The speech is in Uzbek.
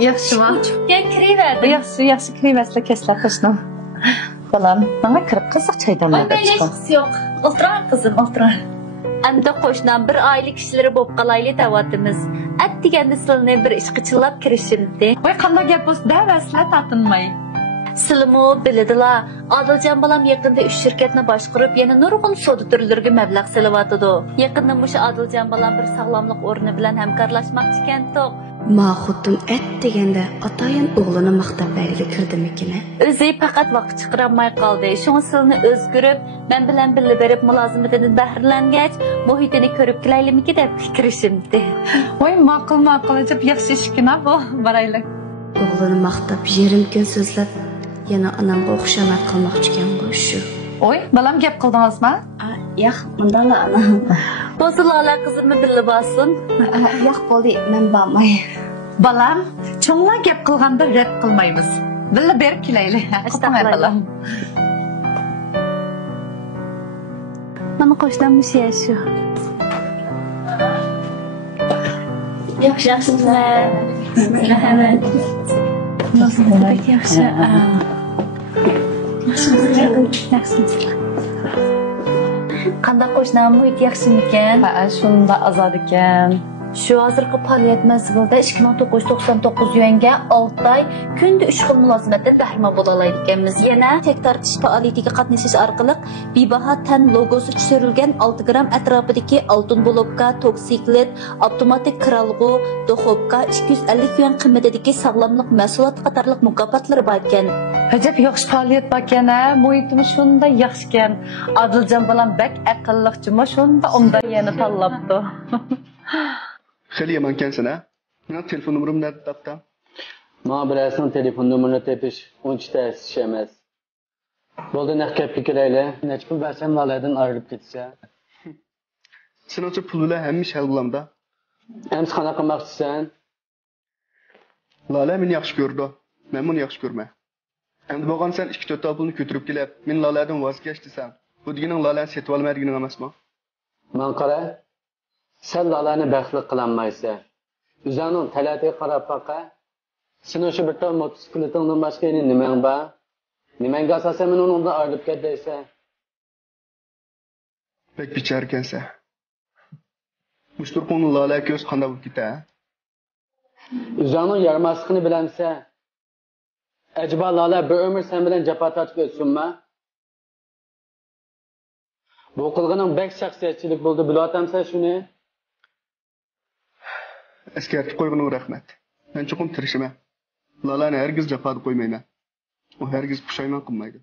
Yaxşı var. Uçukken kiriverdim. Yaxşı kiriversizlar kesler qo'shnim. Balam, bana kirib qizıq çaydan Ay böyle hiç yok. Oturan kızım oturan. Endi qo'shnan bir oila kishilari bo'lib qolayli davatimiz. At deganda sizlarni bir ishga chillab kirishimdi. Voy qanday gap bo'lsa davasizlar tatinmay. Sizlarmi biladilar, Odiljon bolam yaqinda 3 shirkatni boshqarib, yana nurg'un savdo turlariga mablag' solyotidi. Yaqinda mushu Odiljon bolam bir sog'lomlik o'rni bilan hamkorlashmoqchi ekan-to'q. Ma xuddim et deganda atayin o'g'lini maqtab bayliga kirdimikin. O'zi faqat vaqt chiqarmay qoldi. Shunga sizlarni o'zgirib, men bilan birga berib mulozimatidan bahrilangach, muhitini ko'rib kelaylikmi deb fikrishimdi. Voy ma'qul deb yaxshi ishkina bu, baraylik. O'g'lini maqtab yerim kun so'zlab, yana onamga o'xshamat qilmoqchi ekan bu shu. Oy, balam gap qildingizmi? Yo'q, bundala ana. Bozulala qizimni birga bossin. Yo'q bo'ldi, men bormay. Balam, cho'nglar gap qilganda rad qilmaymiz. Birga berib kelaylik. Astag'firullah. Mana qo'shnim shu. Yaxshimizlar. Rahmat. Yaxshi. Yaxshimizlar. Qanday qo'shnim muhit yaxshimikan? Ha, shunda azod ekan. Shu hozirgi faoliyat mezgilida 2999 yuanga 6 oy kunda 3 xil mulozimatda bahramon bo'la oladi ekanmiz. Yana tek tortish faoliyatiga qatnashish orqali bebaho tan logosi tushirilgan 6 gram atrofidagi oltin bo'lobka, toksiklet, avtomatik qiralg'u, doxobka 250 yuan qiymatidagi sog'lomlik mahsulot qatorliq mukofotlar bor ekan. Ajab yaxshi faoliyat bor ekan, muhitimiz shunda yaxshi ekan. Odiljon bolam bak aqlliqchimi shunda undan yana tanlabdi. Xeyli yamankansan ha? Mening telefon numarimni nerda topding? Ma bilasing telefon numarini tepish uncha tez ish emas. Bo'ldi naq gapga kirayli. Necha pul bersam Loladan ayrilib ketsa. Seningcha pul bilan hamma ish hal bo'lamda. Endi qanaqa qilmoqchisan? Lola meni yaxshi ko'rdi. Men uni yaxshi ko'rman. Endi bo'lgan sen 2-4 pulni ko'tarib kelib, men Loladan voz kech desam, bu deganing Lolani setib olmaydiganing emasmi? Men qara. Sen Lolani baxtli qilamaysan. O'zingning talatiga qarab baqa. Sen o'sha bitta motosikletingdan boshqa yana nimang bor? Nimanga asosan men undan ayrilib ketdaysan? Bek bichar ekansan. Mushturqon Lola ko'z qanday bo'lib ketadi? O'zingning yarmasligini bilamsan. Acaba Lola bir umr sen bilan jafo tortib o'tsinmi? Bu qilganing bek shaxsiyatchilik bo'ldi, bilatamsan shuni? Eskartib qo'yganing rahmat. Men chuqur tirishiman. Lolani hargiz jafoda qo'ymayman. U hargiz pushaymon qilmaydi.